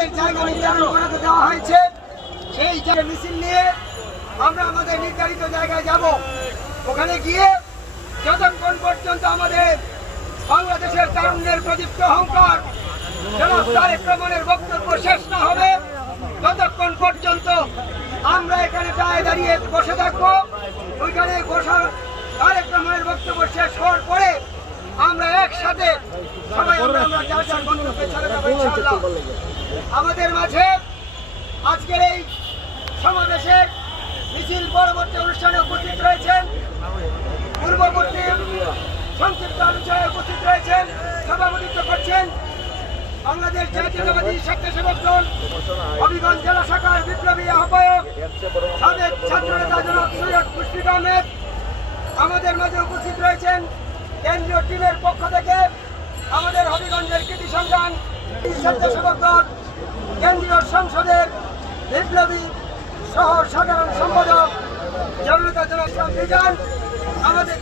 আমাদের জায়গা নির্ধারণ করে দেওয়া হয়েছে। সেই জায়গায় মিছিল নিয়ে আমরা আমাদের নির্ধারিত জায়গায় যাব। ওখানে গিয়ে যতক্ষণ পর্যন্ত আমাদের বাংলাদেশের তারুণ্যের প্রদীপ্ত অহংকার জনাব তারেক রহমানের বক্তব্য শেষ না হবে, ততক্ষণ পর্যন্ত আমরা এখানে দাঁড়িয়ে বসে থাকবো। ওইখানে বসার তারেক রহমানের বক্তব্য শেষ হওয়ার পরে আমরা একসাথে সবাই আমরা যার যার গন্তব্যে চলে যাবো ইনশাআল্লাহ। আমাদের মাঝে আজকের এই সমাবেশের মিছিল পরবর্তী অনুষ্ঠানে উপস্থিত রয়েছেন, পূর্ববর্তী সংক্ষিপ্ত আলোচনায় উপস্থিত রয়েছেন, সভাপতিত্ব করছেন বাংলাদেশ জাতীয়তাবাদী স্বেচ্ছাসেবক দল হবিগঞ্জ জেলা শাখার বিপ্লবী আহ্বায়ক সাবেক ছাত্রনেতা জনাব সৈয়দ মুশফিক আহমেদ। আমাদের মাঝে উপস্থিত রয়েছেন কেন্দ্রীয় টিমের পক্ষ থেকে আমাদের হবিগঞ্জের কৃতি সন্তান স্বেচ্ছাসেবক দল কেন্দ্রীয় সংসদের বিপ্লবী সহ সাধারণ সম্পাদক জননেতা জনাব ইসলাম মিজান। আমাদের